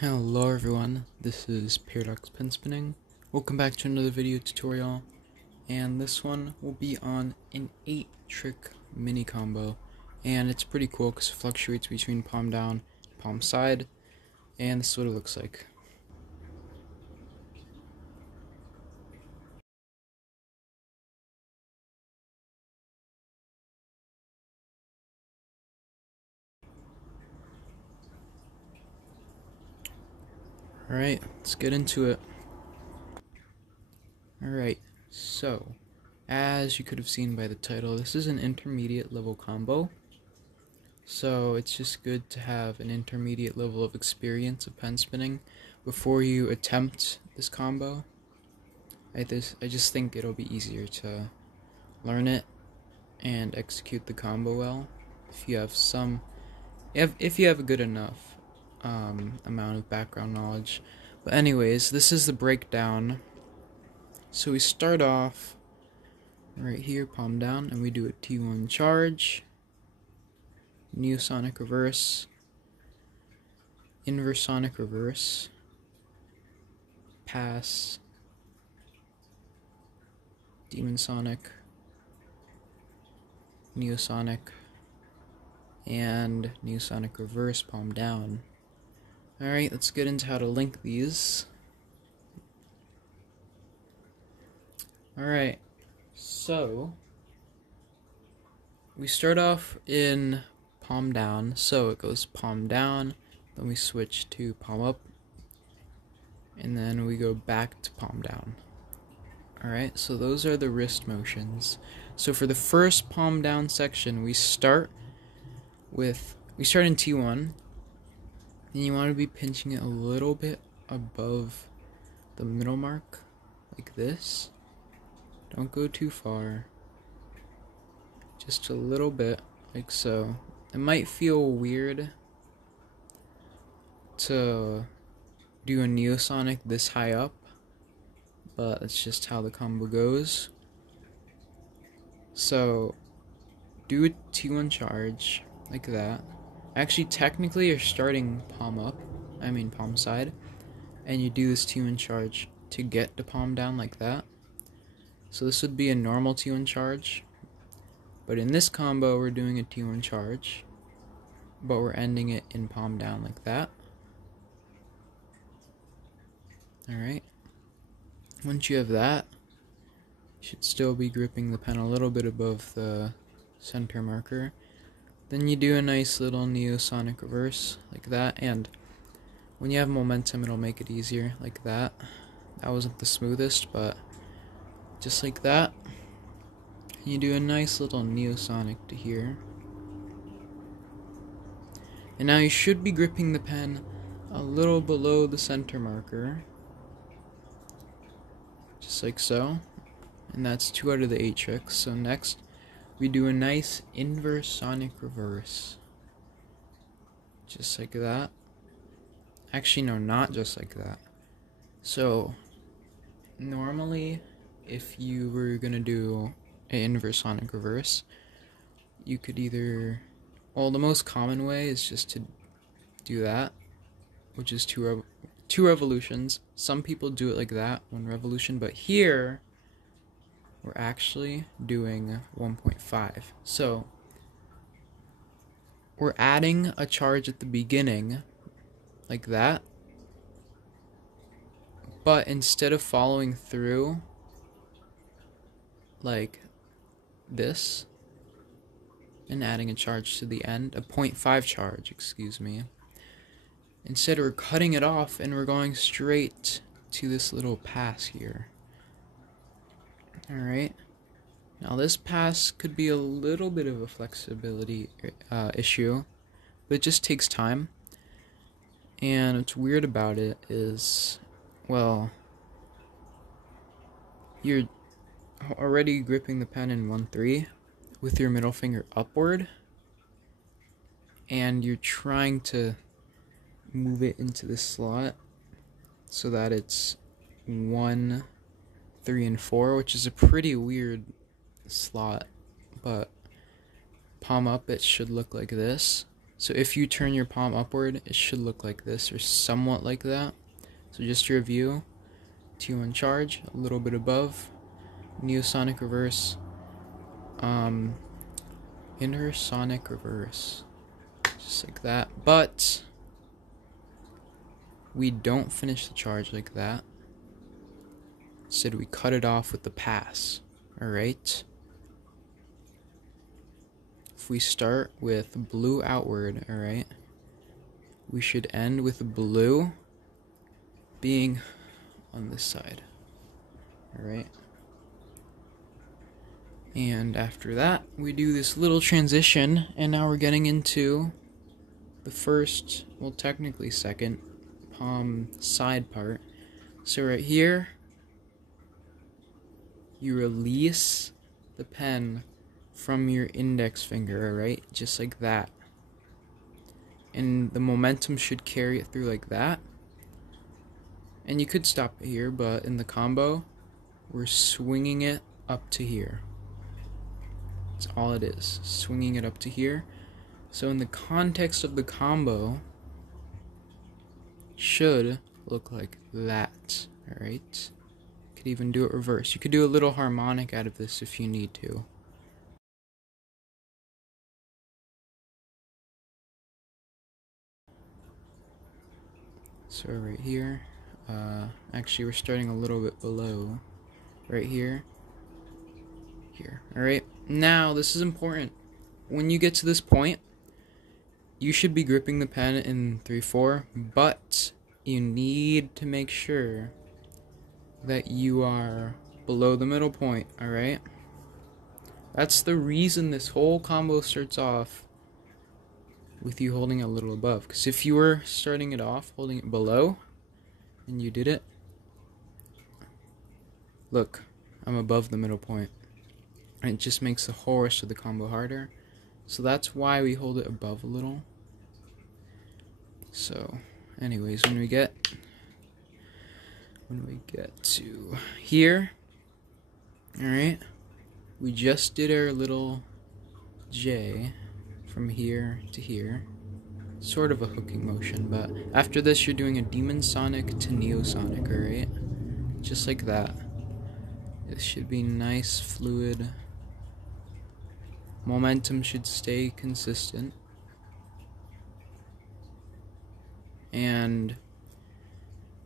Hello everyone, this is Paradox Pen Spinning. Welcome back to another video tutorial, and this one will be on an 8-trick mini combo, and it's pretty cool because it fluctuates between palm down and palm side, and this is what it looks like. Alright, let's get into it. Alright, so as you could have seen by the title, this is an intermediate level combo. So it's just good to have an intermediate level of experience of pen spinning before you attempt this combo. I just think it'll be easier to learn it and execute the combo well if you have a good enough amount of background knowledge. But anyways, this is the breakdown. So we start off right here, palm down, and we do a T1 charge, neosonic reverse, inverse sonic reverse, pass, demon sonic, neosonic, and neosonic reverse, palm down. Alright, let's get into how to link these. Alright, so we start off in palm down, so it goes palm down, then we switch to palm up, and then we go back to palm down. Alright, so those are the wrist motions. So for the first palm down section, we start in T1, and you want to be pinching it a little bit above the middle mark, like this. Don't go too far. Just a little bit, like so. It might feel weird to do a neosonic this high up, but that's just how the combo goes. So do a T1 charge like that. Actually, technically you're starting palm side, and you do this T1 charge to get to palm down like that. So this would be a normal T1 charge, but in this combo we're doing a T1 charge, but we're ending it in palm down like that. Alright, once you have that, you should still be gripping the pen a little bit above the center marker. Then you do a nice little neosonic reverse like that, and when you have momentum it'll make it easier like that. That wasn't the smoothest, but just like that. You do a nice little neosonic to here. And now you should be gripping the pen a little below the center marker. Just like so. And that's 2 out of the 8 tricks. So next, we do a nice inverse sonic reverse. Just like that. Actually, no, not just like that. So, normally, if you were gonna do an inverse sonic reverse, you could either, well, the most common way is just to do that, which is two revolutions. Some people do it like that, 1 revolution, but here we're actually doing 1.5. So we're adding a charge at the beginning like that, but instead of following through like this and adding a charge to the end, a 0.5 charge, excuse me. Instead, we're cutting it off and we're going straight to this little pass here. Alright, now this pass could be a little bit of a flexibility issue, but it just takes time. And what's weird about it is, well, you're already gripping the pen in 1-3 with your middle finger upward, and you're trying to move it into this slot so that it's 1, 3, and 4, which is a pretty weird slot, but palm up it should look like this. So if you turn your palm upward, it should look like this or somewhat like that. So just to review, T1 charge, a little bit above, neosonic reverse, intersonic reverse, just like that. But we don't finish the charge like that. Instead, we cut it off with the pass. Alright? If we start with blue outward, alright, we should end with blue being on this side. Alright? And after that, we do this little transition, and now we're getting into the first, well, technically second, palm side part. So right here, you release the pen from your index finger, alright? Just like that. And the momentum should carry it through like that. And you could stop it here, but in the combo, we're swinging it up to here. That's all it is, swinging it up to here. So in the context of the combo, should look like that, alright? Could even do it reverse. You could do a little harmonic out of this if you need to. So right here, actually we're starting a little bit below, right here, alright? Now, this is important. When you get to this point, you should be gripping the pen in 3/4, but you need to make sure that you are below the middle point, alright? That's the reason this whole combo starts off with you holding it a little above. Because if you were starting it off holding it below, and you did it, look, I'm above the middle point. And it just makes the whole rest of the combo harder. So that's why we hold it above a little. So, anyways, when we get to here, alright, we just did our little J from here to here. Sort of a hooking motion, but after this you're doing a demon sonic to neosonic, alright? Just like that. This should be nice, fluid. Momentum should stay consistent. And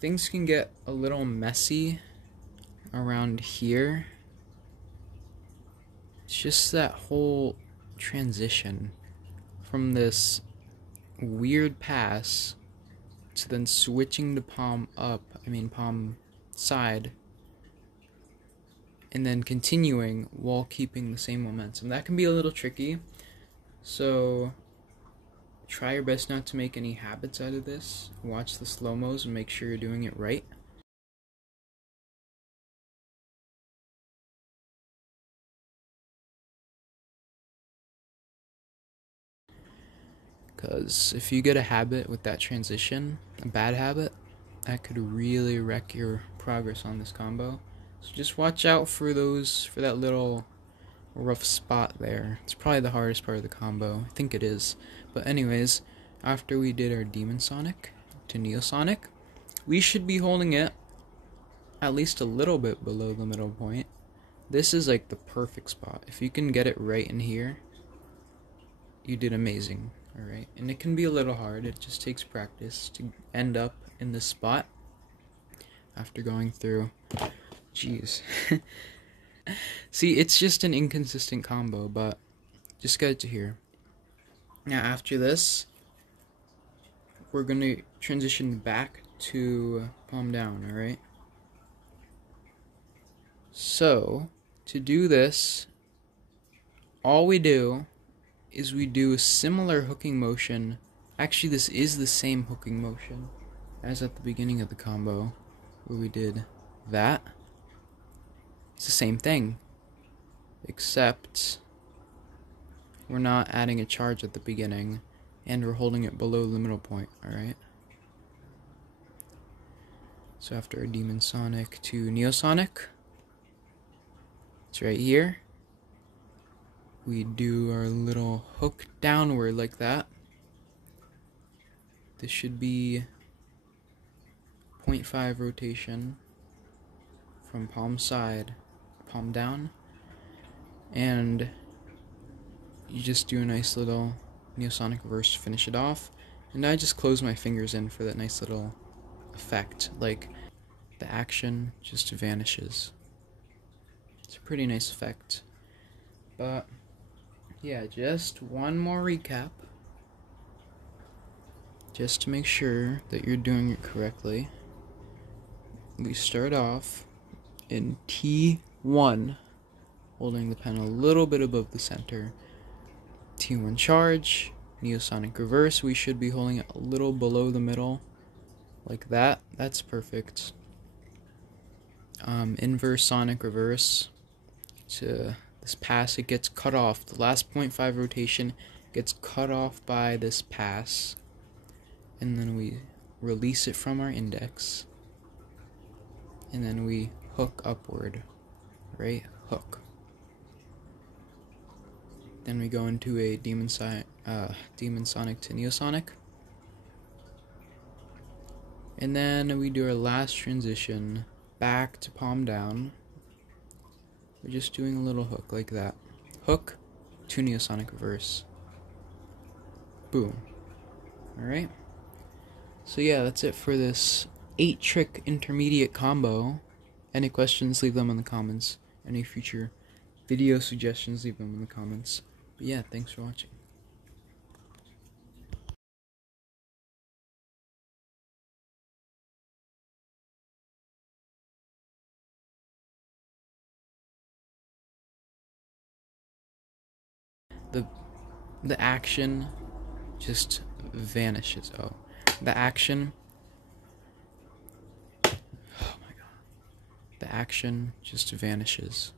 things can get a little messy around here. It's just that whole transition from this weird pass to then switching to palm side, and then continuing while keeping the same momentum. That can be a little tricky, so try your best not to make any habits out of this. Watch the slow-mos and make sure you're doing it right. Because if you get a habit with that transition, a bad habit, that could really wreck your progress on this combo. So just watch out for that little rough spot there. It's probably the hardest part of the combo. I think it is. But anyways, after we did our demon sonic to neosonic, we should be holding it at least a little bit below the middle point. This is like the perfect spot. If you can get it right in here, you did amazing. Alright, and it can be a little hard. It just takes practice to end up in this spot after going through. Jeez. See, it's just an inconsistent combo, but just get it to here. Now after this, we're going to transition back to palm down, alright? So, to do this, all we do is we do a similar hooking motion. Actually, this is the same hooking motion as at the beginning of the combo, where we did that. It's the same thing, except we're not adding a charge at the beginning, and we're holding it below the middle point, alright? So after a demon sonic to neosonic, it's right here. We do our little hook downward like that, This should be 0.5 rotation from palm side, palm down, and you just do a nice little neosonic reverse to finish it off. And I just close my fingers in for that nice little effect, like the action just vanishes. It's a pretty nice effect. But yeah, just one more recap, just to make sure that you're doing it correctly. We start off in T1, holding the pen a little bit above the center. T1 charge, neosonic reverse, we should be holding it a little below the middle, like that. That's perfect. Inverse sonic reverse, to this pass, it gets cut off. The last 0.5 rotation gets cut off by this pass, and then we release it from our index, and then we hook upward, right? Hook. Then we go into a demon sonic to neosonic, and then we do our last transition back to palm down. We're just doing a little hook like that. Hook to neosonic reverse. Boom. Alright. So yeah, that's it for this 8-trick intermediate combo. Any questions, leave them in the comments. Any future video suggestions, leave them in the comments. But yeah, thanks for watching. The action just vanishes. Oh, the action. Oh my god. The action just vanishes.